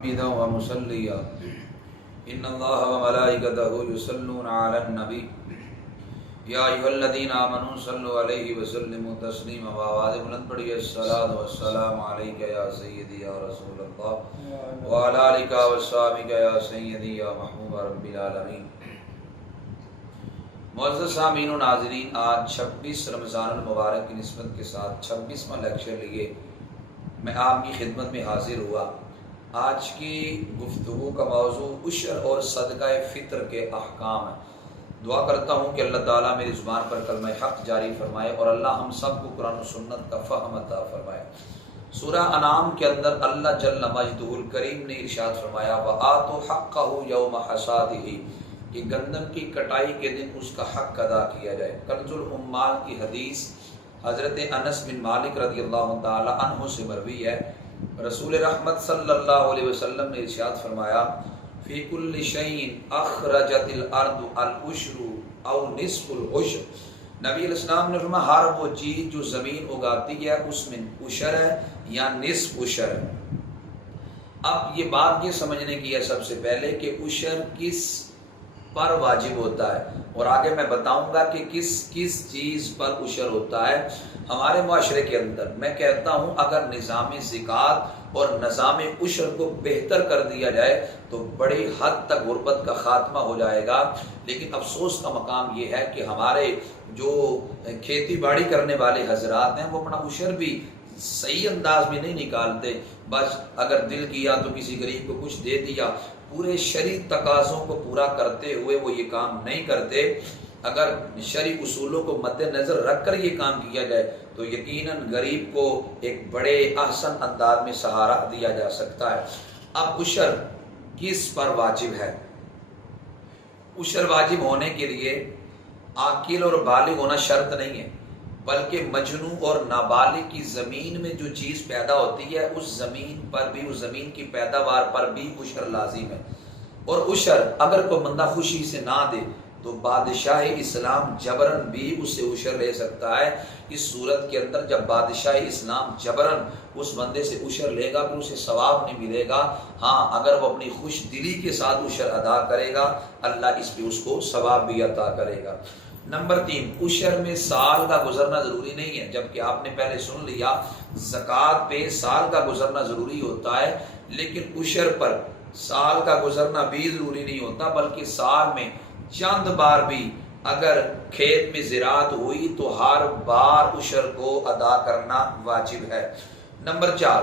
حميدا ومصليا إن الله وملائكته يصلون على النبي يا أيها الذين آمنوا صلوا عليه وسلموا تسليما وآواز بلند پڑھیے الصلاة والسلام عليك يا سيدي يا رسول الله وعلى آلك وصحبك يا سيدي يا محبوب رب العالمين۔ معزز سامعین و ناظرین، آج 26 رمضان المبارک کی نسبت کے ساتھ 26واں لیکچر لیے میں آپ کی خدمت میں حاضر ہوا۔ آج کی گفتگو کا موضوع عشر اور صدقہ فطر کے احکام ہے۔ دعا کرتا ہوں کہ اللہ تعالیٰ میری زبان پر کلمہ حق جاری فرمائے اور اللہ ہم سب کو قرآن و سنت کا فہم عطا فرمائے۔ سورہ انعام کے اندر اللہ جل مجدہ الکریم نے ارشاد فرمایا وَآتُوا حَقَّهُ يَوْمَ حَصَادِهِ کہ گندم کی کٹائی کے دن اس کا حق ادا کیا جائے۔ کنز العمال کی حدیث حضرت انس بن مالک رضی اللہ تعالی عنہ سے مروی ہے، رسول رحمت صلی اللہ علیہ وسلم نے ارشاد فرمایا فی کل شیء اخرجت الارض العشر او نصف العشر۔ نبی علیہ السلام نے فرمایا ہر وہ چیز جو زمین اگاتی ہے اس میں عشر ہے یا نصف عشر ہے۔ اب یہ بات یہ سمجھنے کی ہے سب سے پہلے کہ عشر کس پر واجب ہوتا ہے، اور آگے میں بتاؤں گا کہ کس کس چیز پر عشر ہوتا ہے ہمارے معاشرے کے اندر۔ میں کہتا ہوں اگر نظام زکوٰۃ اور نظام عشر کو بہتر کر دیا جائے تو بڑی حد تک غربت کا خاتمہ ہو جائے گا، لیکن افسوس کا مقام یہ ہے کہ ہمارے جو کھیتی باڑی کرنے والے حضرات ہیں وہ اپنا عشر بھی صحیح انداز میں نہیں نکالتے، بس اگر دل کیا تو کسی غریب کو کچھ دے دیا، پورے شرعی تقاضوں کو پورا کرتے ہوئے وہ یہ کام نہیں کرتے۔ اگر شرعی اصولوں کو مد نظر رکھ کر یہ کام کیا جائے تو یقیناً غریب کو ایک بڑے احسن انداز میں سہارا دیا جا سکتا ہے۔ اب عشر کس پر واجب ہے؟ عشر واجب ہونے کے لیے عاقل اور بالغ ہونا شرط نہیں ہے، بلکہ مجنون اور نابالغ کی زمین میں جو چیز پیدا ہوتی ہے اس زمین پر بھی، اس زمین کی پیداوار پر بھی عشر لازم ہے۔ اور عشر اگر کوئی بندہ خوشی سے نہ دے تو بادشاہ اسلام جبرن بھی اس سے عشر لے سکتا ہے۔ اس صورت کے اندر جب بادشاہ اسلام جبرن اس بندے سے عشر لے گا پھر اسے ثواب نہیں ملے گا، ہاں اگر وہ اپنی خوش دلی کے ساتھ عشر ادا کرے گا اللہ اس پہ اس کو ثواب بھی عطا کرے گا۔ نمبر 3، عشر میں سال کا گزرنا ضروری نہیں ہے، جبکہ آپ نے پہلے سن لیا زکوٰۃ پہ سال کا گزرنا ضروری ہوتا ہے، لیکن عشر پر سال کا گزرنا بھی ضروری نہیں ہوتا، بلکہ سال میں چند بار بھی اگر کھیت میں زراعت ہوئی تو ہر بار عشر کو ادا کرنا واجب ہے۔ نمبر 4،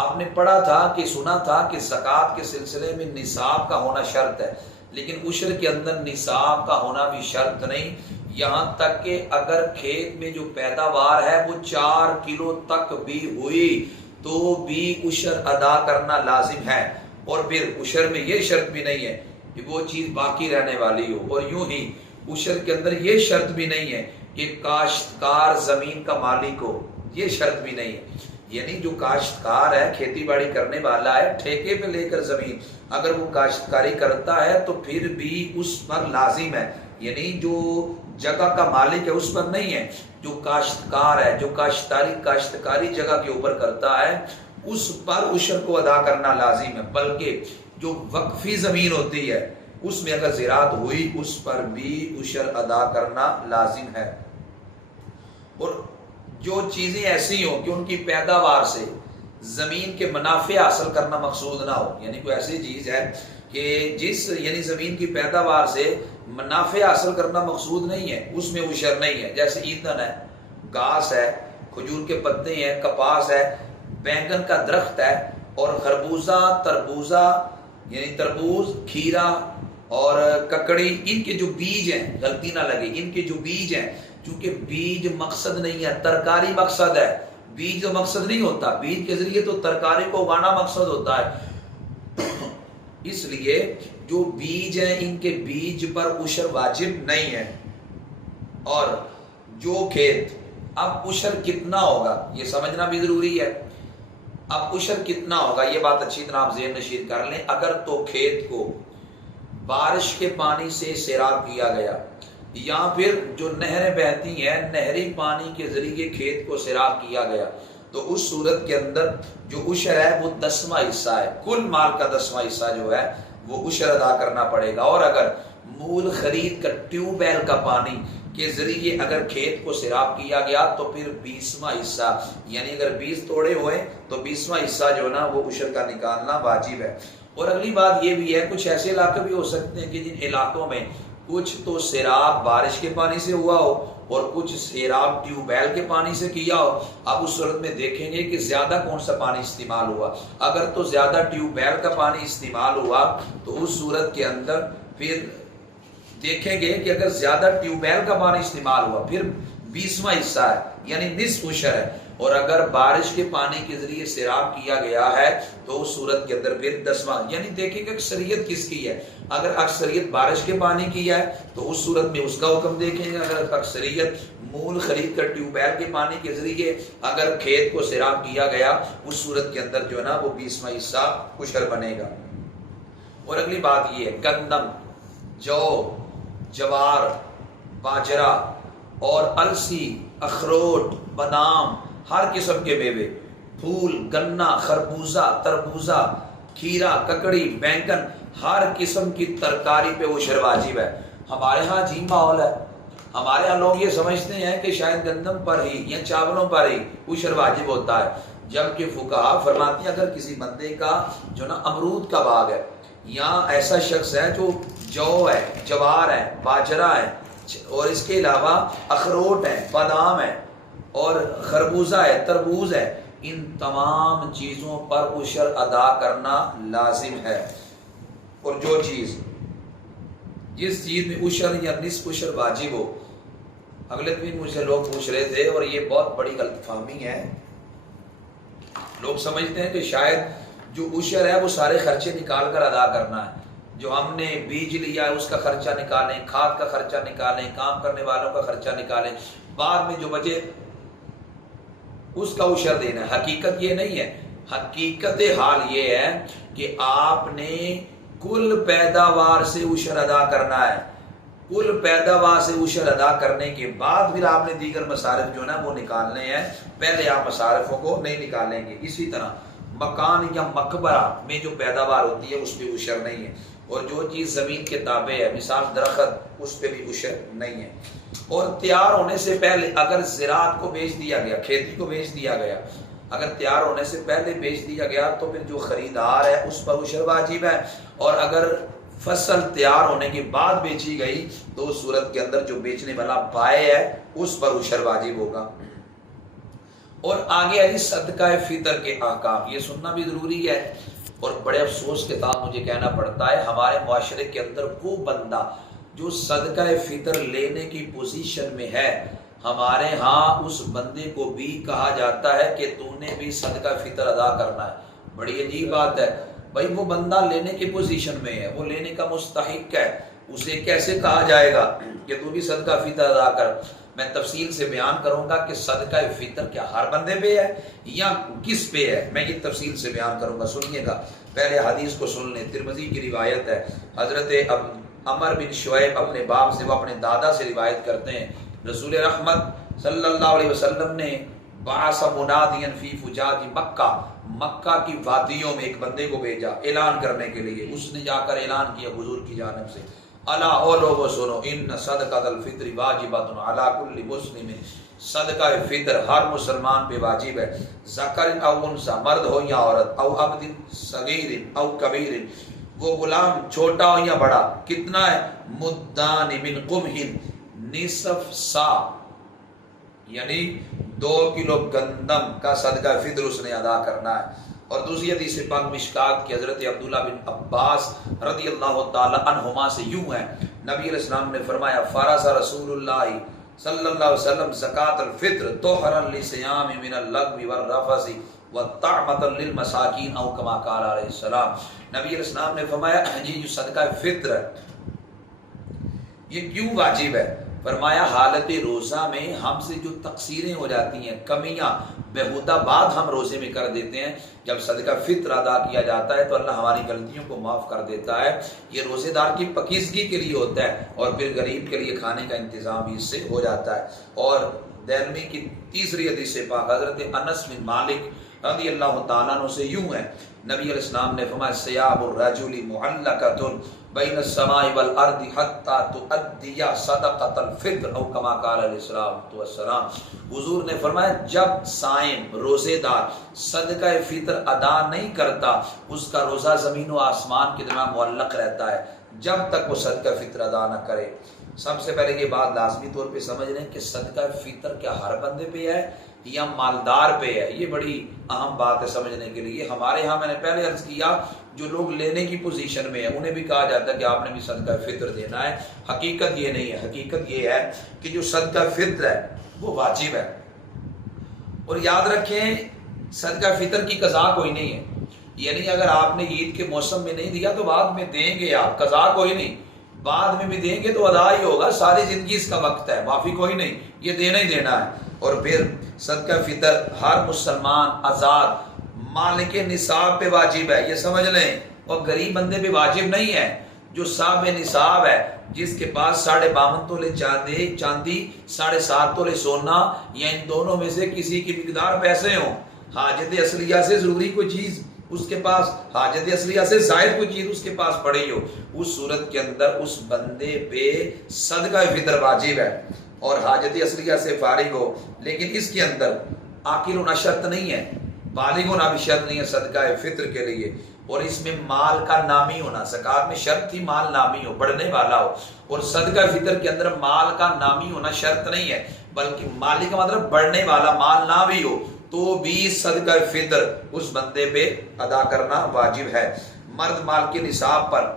آپ نے پڑھا تھا کہ سنا تھا کہ زکوٰۃ کے سلسلے میں نصاب کا ہونا شرط ہے، لیکن عشر کے اندر نصاب کا ہونا بھی شرط نہیں، یہاں تک کہ اگر کھیت میں جو پیداوار ہے وہ 4 کلو تک بھی ہوئی تو بھی عشر ادا کرنا لازم ہے۔ اور پھر عشر میں یہ شرط بھی نہیں ہے کہ وہ چیز باقی رہنے والی ہو، اور یوں ہی عشر کے اندر یہ شرط بھی نہیں ہے کہ کاشتکار زمین کا مالک ہو، یہ شرط بھی نہیں ہے۔ یعنی جو کاشتکار ہے، کھیتی باڑی کرنے والا ہے، ٹھیکے پہ لے کر زمین اگر وہ کاشتکاری کرتا ہے تو پھر بھی اس پر لازم ہے، یعنی جو جگہ کا مالک ہے اس پر نہیں ہے، جو کاشتکار ہے، جو کاشتکاری جگہ کے اوپر کرتا ہے اس پر عشر کو ادا کرنا لازم ہے، بلکہ جو وقفی زمین ہوتی ہے اس میں اگر زراعت ہوئی اس پر بھی عشر ادا کرنا لازم ہے۔ اور جو چیزیں ایسی ہوں کہ ان کی پیداوار سے زمین کے منافع حاصل کرنا مقصود نہ ہو، یعنی کوئی ایسی چیز ہے کہ یعنی زمین کی پیداوار سے منافع حاصل کرنا مقصود نہیں ہے، اس میں عشر نہیں ہے، جیسے ایندھن ہے، گھاس ہے، کھجور کے پتے ہیں، کپاس ہے، بینگن کا درخت ہے، اور خربوزہ، تربوزہ یعنی تربوز، کھیرا اور ککڑی، ان کے جو بیج ہیں، غلطی نہ لگے، ان کے جو بیج ہیں، چونکہ بیج مقصد نہیں ہے، ترکاری مقصد ہے، بیج تو مقصد نہیں ہوتا، بیج کے ذریعے تو ترکاری کو اگانا مقصد ہوتا ہے، اس لیے جو بیج ہیں ان کے بیج پر عشر واجب نہیں ہے۔ اور جو کھیت، اب عشر کتنا ہوگا یہ سمجھنا بھی ضروری ہے۔ اب عشر کتنا ہوگا یہ بات اچھی طرح آپ ذہن نشین کر لیں۔ اگر تو کھیت کو بارش کے پانی سے سیراب کیا گیا یا پھر جو نہریں بہتی ہیں نہری پانی کے ذریعے کھیت کو سیراب کیا گیا تو اس صورت کے اندر جو عشر ہے وہ 10واں حصہ ہے، کل مال کا 10واں حصہ جو ہے وہ عشر ادا کرنا پڑے گا۔ اور اگر مول خرید کا ٹیوب ویل کا پانی کے ذریعے اگر کھیت کو سیراب کیا گیا تو پھر 20واں حصہ، یعنی اگر 20 توڑے ہوئے تو 20واں حصہ جو نا وہ عشر کا نکالنا واجب ہے۔ اور اگلی بات یہ بھی ہے، کچھ ایسے علاقے بھی ہو سکتے ہیں کہ جن علاقوں میں کچھ تو سیراب بارش کے پانی سے ہوا ہو اور کچھ سیراب ٹیوب ویل کے پانی سے کیا ہو۔ اب اس صورت میں دیکھیں گے کہ زیادہ کون سا پانی استعمال ہوا۔ اگر تو زیادہ ٹیوب ویل کا پانی استعمال ہوا تو اس صورت کے اندر پھر دیکھیں گے کہ اگر زیادہ ٹیوب ویل کا پانی استعمال ہوا پھر 20واں حصہ ہے، یعنی نصف عشر ہے۔ اور اگر بارش کے پانی کے ذریعے سیراب کیا گیا ہے تو اس صورت کے اندر پھر 10واں، یعنی دیکھیں کہ اکثریت کس کی ہے۔ اگر اکثریت بارش کے پانی کی ہے تو اس صورت میں اس کا حکم دیکھیں گے۔ اگر اکثریت مول خرید کر ٹیوب ویل کے پانی کے ذریعے اگر کھیت کو سیراب کیا گیا اس صورت کے اندر جو ہے نا وہ 20واں حصہ عشر بنے گا۔ اور اگلی بات یہ ہے، گندم، جو، جوار، باجرہ اور السی، اخروٹ، بادام، ہر قسم کے میوے، پھول، گنا، خربوزہ، تربوزہ، کھیرا، ککڑی، بینگن، ہر قسم کی ترکاری پہ عشر واجب ہے۔ ہمارے ہاں عجیب ماحول ہے، ہمارے ہاں لوگ یہ سمجھتے ہیں کہ شاید گندم پر ہی یا چاولوں پر ہی عشر واجب ہوتا ہے، جبکہ فقہا فرماتے ہیں اگر کسی بندے کا جو نا امرود کا باغ ہے یا ایسا شخص ہے جو ہے، جوار ہے، باجرہ ہے اور اس کے علاوہ اخروٹ ہے، بادام ہے اور خربوزہ ہے، تربوز ہے، ان تمام چیزوں پر عشر ادا کرنا لازم ہے۔ اور جو چیز، جس چیز میں عشر یا نصف عشر واجب ہو، اگلے دن مجھ سے لوگ پوچھ رہے تھے اور یہ بہت بڑی غلط فہمی ہے، لوگ سمجھتے ہیں کہ شاید جو عشر ہے وہ سارے خرچے نکال کر ادا کرنا ہے، جو ہم نے بیج لیا ہے اس کا خرچہ نکالیں، کھاد کا خرچہ نکالیں، کام کرنے والوں کا خرچہ نکالیں، بعد میں جو بچے اس کا عشر دینا ہے۔ حقیقت یہ نہیں ہے، حقیقت حال یہ ہے کہ آپ نے کل پیداوار سے عشر ادا کرنا ہے، کل پیداوار سے عشر ادا کرنے کے بعد پھر آپ نے دیگر مصارف جو نا وہ نکالنے ہیں، پہلے آپ مصارفوں کو نہیں نکالیں گے۔ اسی طرح مکان یا مقبرہ میں جو پیداوار ہوتی ہے اس پہ عشر نہیں ہے، اور جو چیز زمین کے تابع ہے، مثال درخت، اس پہ بھی عشر نہیں ہے۔ اور تیار ہونے سے پہلے اگر زراعت کو بیچ دیا گیا، کھیتی کو بیچ دیا گیا، اگر تیار ہونے سے پہلے بیچ دیا گیا تو پھر جو خریدار ہے اس پر عشر واجب ہے، اور اگر فصل تیار ہونے کے بعد بیچی گئی تو اس صورت کے اندر جو بیچنے والا بائع ہے اس پر عشر واجب ہوگا۔ اور آگے علی صدقہ فطر کے احکام، یہ سننا بھی ضروری ہے، اور بڑے افسوس کے ساتھ مجھے کہنا پڑتا ہے ہمارے معاشرے کے اندر وہ بندہ جو صدقہ فطر لینے کی پوزیشن میں ہے، ہمارے ہاں اس بندے کو بھی کہا جاتا ہے کہ تو نے بھی صدقہ فطر ادا کرنا ہے۔ بڑی عجیب بات ہے بھائی، وہ بندہ لینے کی پوزیشن میں ہے، وہ لینے کا مستحق ہے، اسے کیسے کہا جائے گا کہ تو بھی صدقہ فطر ادا کر؟ میں تفصیل سے بیان کروں گا کہ صدقہ فطر کیا ہر بندے پہ ہے یا کس پہ ہے، میں یہ تفصیل سے بیان کروں گا، سنیے گا۔ پہلے حدیث کو سن لیں، ترمذی کی روایت ہے، حضرت عمر بن شعیب اپنے باپ سے، وہ اپنے دادا سے روایت کرتے ہیں، رسول رحمت صلی اللہ علیہ وسلم نے بعث منادیا فی فجاج مکہ، مکہ کی وادیوں میں ایک بندے کو بھیجا اعلان کرنے کے لیے۔ اس نے جا کر اعلان کیا حضور کی جانب سے، الا او لوگو سنو، ان صدقۃ الفطر واجبۃ علی کل مسلم، صدقہ فطر ہر مسلمان پہ واجب ہے، ذکر او انثی، مرد ہو یا عورت، او عبد صغیر او کبیر، وہ غلام چھوٹا ہو یا بڑا، کتنا ہے؟ مدان من قمح، نصف سا، یعنی 2 کلو گندم کا صدقہ فطر اس نے ادا کرنا ہے۔ اور دوسری حدیث پاک مشکات کی حضرت عبداللہ بن عباس رضی اللہ تعالی عنہما سے یوں ہے، نبی علیہ السلام نے فرمایا، فرض رسول اللہ صلی اللہ علیہ وسلم زکوٰۃ الفطر طہرا للصیام من اللغو والرفث وطعمۃ للمساکین، او کما قال علیہ السلام۔ نبی علیہ السلام نے فرمایا یہ جو صدقہ فطر ہے یہ کیوں واجب ہے؟ فرمایا حالت روزہ میں ہم سے جو تقصیریں ہو جاتی ہیں، کمیاں، بہودہ بات ہم روزے میں کر دیتے ہیں، جب صدقہ فطر ادا کیا جاتا ہے تو اللہ ہماری غلطیوں کو معاف کر دیتا ہے۔ یہ روزے دار کی پاکیزگی کے لیے ہوتا ہے، اور پھر غریب کے لیے کھانے کا انتظام بھی اس سے ہو جاتا ہے۔ اور دہلوی کی تیسری حدیث پاک حضرت انس بن مالک رضی اللہ تعالیٰ عنہ سے یوں ہے، نبی علیہ السلام نے فرمایا ثیاب الرجل معلقۃ بین السماء والارض حتی تؤدی صدقۃ الفطر او کما قال علیہ الصلوۃ والسلام، حضور نے فرمایا جب صائم روزے دار صدقہ فطر ادا نہیں کرتا اس کا روزہ زمین و آسمان کے درمیان معلق رہتا ہے جب تک وہ صدقہ فطر ادا نہ کرے۔ سب سے پہلے یہ بات لازمی طور پہ سمجھ لیں کہ صدقہ فطر کیا ہر بندے پہ ہے یا مالدار پہ ہے، یہ بڑی اہم بات ہے سمجھنے کے لیے۔ ہمارے ہاں میں نے پہلے عرض کیا جو لوگ لینے کی پوزیشن میں ہیں انہیں بھی کہا جاتا ہے کہ آپ نے بھی صدقہ فطر دینا ہے، حقیقت یہ نہیں ہے، حقیقت یہ ہے کہ جو صدقہ فطر ہے وہ واجب ہے، اور یاد رکھیں صدقہ فطر کی قضا کوئی نہیں ہے، یعنی اگر آپ نے عید کے موسم میں نہیں دیا تو بعد میں دیں گے، آپ قضا کوئی نہیں، بعد میں بھی دیں گے تو ادا ہی ہوگا، ساری زندگی اس کا وقت ہے، معافی کوئی نہیں، یہ دینا ہی دینا ہے۔ اور پھر صدقہ فطر ہر مسلمان آزاد مالک نصاب پہ واجب ہے، یہ سمجھ لیں، اور غریب بندے پہ واجب نہیں ہے۔ جو صاحب نصاب ہے، جس کے پاس 52.5 تولے چاندی 7.5 تولے سونا یا ان دونوں میں سے کسی کی مقدار پیسے ہوں، حاجت اصلیہ سے ضروری کوئی چیز اس کے پاس، حاجت اصلیہ سے زائد کوئی چیز اس کے پاس پڑی ہو، اس صورت کے اندر اس بندے پہ صدقہ فطر واجب ہے اور حاجت اصلیہ سے فارغ ہو۔ لیکن اس کے اندر عاقل ہونا شرط نہیں ہے، بالغ ہونا بھی شرط نہیں ہے صدقہ فطر کے لیے، اور اس میں مال کا نامی ہونا، زکوٰۃ میں شرط تھی مال نامی ہو، بڑھنے والا ہو، اور صدقہ فطر کے اندر مال کا نامی ہونا شرط نہیں ہے، بلکہ مالی کا مطلب بڑھنے والا مال نہ بھی ہو تو بھی صدقہ فطر اس بندے پہ ادا کرنا واجب ہے۔ مرد مال کے نصاب پر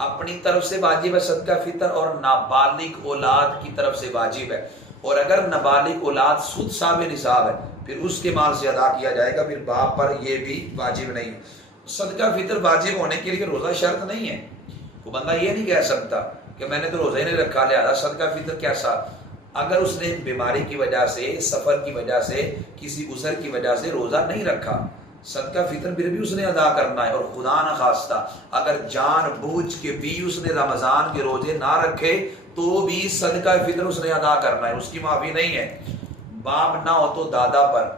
اپنی طرف سے واجب ہے صدقہ فطر، اور نابالغ اولاد کی طرف سے واجب ہے، اور اگر نابالغ اولاد خود صاحب نصاب ہے پھر اس کے مال سے ادا کیا جائے گا، پھر باپ پر یہ بھی واجب نہیں ہے۔ صدقہ فطر واجب ہونے کے لیے روزہ شرط نہیں ہے، وہ بندہ یہ نہیں کہہ سکتا کہ میں نے تو روزہ ہی نہیں رکھا لہذا صدقہ فطر کیسا۔ اگر اس نے بیماری کی وجہ سے، سفر کی وجہ سے، کسی عذر کی وجہ سے روزہ نہیں رکھا، صدقہ فطر پھر بھی اس نے ادا کرنا ہے، اور خدا نخواستہ اگر جان بوجھ کے بھی اس نے رمضان کے روزے نہ رکھے تو بھی صدقہ فطر اس نے ادا کرنا ہے، اس کی معافی نہیں ہے۔ باپ نہ ہو تو دادا پر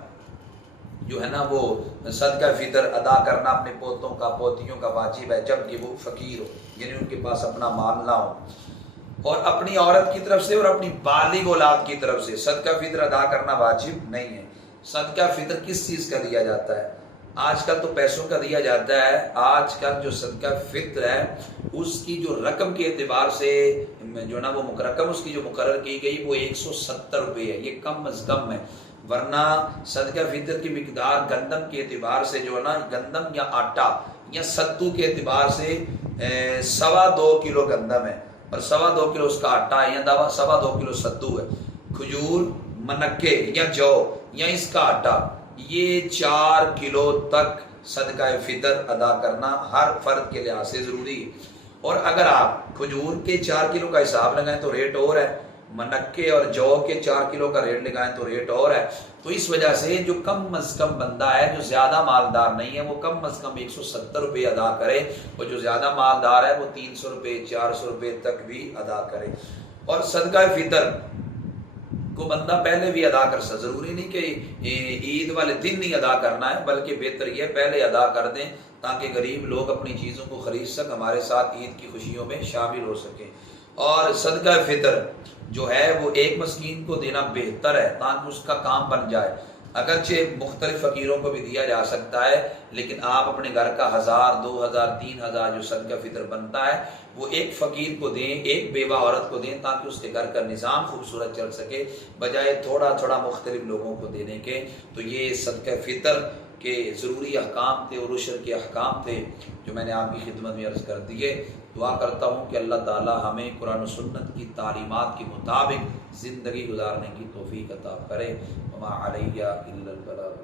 جو ہے نا وہ صدقہ فطر ادا کرنا اپنے پوتوں کا پوتیوں کا واجب ہے، جبکہ وہ فقیر ہو، یعنی ان کے پاس اپنا مال نہ ہو۔ اور اپنی عورت کی طرف سے اور اپنی بالغ اولاد کی طرف سے صدقہ فطر ادا کرنا واجب نہیں ہے۔ صدقہ فطر کس چیز کا دیا جاتا ہے؟ آج کل تو پیسوں کا دیا جاتا ہے، آج کل جو صدقہ فطر ہے اس کی جو رقم کے اعتبار سے جو نا وہ رقم اس کی جو مقرر کی گئی وہ 170 روپے ہے، یہ کم از کم ہے، ورنہ صدقہ فطر کی مقدار گندم کے اعتبار سے جو ہے نا گندم یا آٹا یا ستو کے اعتبار سے 2.25 کلو گندم ہے اور 2.25 کلو اس کا آٹا ہے، یا 2.25 کلو ستو ہے، کھجور منکے یا جو یا اس کا آٹا، یہ 4 کلو تک صدقہ فطر ادا کرنا ہر فرد کے لحاظ سے ضروری ہے۔ اور اگر آپ کھجور کے 4 کلو کا حساب لگائیں تو ریٹ اور ہے، منکے اور جو کے 4 کلو کا ریٹ لگائیں تو ریٹ اور ہے، تو اس وجہ سے جو کم از کم بندہ ہے جو زیادہ مالدار نہیں ہے وہ کم از کم 170 روپے ادا کرے، اور جو زیادہ مالدار ہے وہ 300 روپے 400 روپے تک بھی ادا کرے۔ اور صدقہ فطر کو بندہ پہلے بھی ادا کر سکتا، ضروری نہیں کہ عید والے دن نہیں ادا کرنا ہے، بلکہ بہتر یہ پہلے ادا کر دیں تاکہ غریب لوگ اپنی چیزوں کو خرید سکیں، ہمارے ساتھ عید کی خوشیوں میں شامل ہو سکیں۔ اور صدقہ فطر جو ہے وہ ایک مسکین کو دینا بہتر ہے تاکہ اس کا کام بن جائے، اگرچہ مختلف فقیروں کو بھی دیا جا سکتا ہے، لیکن آپ اپنے گھر کا 1000 2000 3000 جو صدقہ فطر بنتا ہے وہ ایک فقیر کو دیں، ایک بیوہ عورت کو دیں تاکہ اس کے گھر کا نظام خوبصورت چل سکے، بجائے تھوڑا تھوڑا مختلف لوگوں کو دینے کے۔ تو یہ صدقہ فطر کے ضروری احکام تھے اور عشر کے احکام تھے جو میں نے آپ کی خدمت میں عرض کر دیے۔ دعا کرتا ہوں کہ اللہ تعالی ہمیں قرآن و سنت کی تعلیمات کے مطابق زندگی گزارنے کی توفیق عطا کرے۔ وما علیہ الا البلاغ۔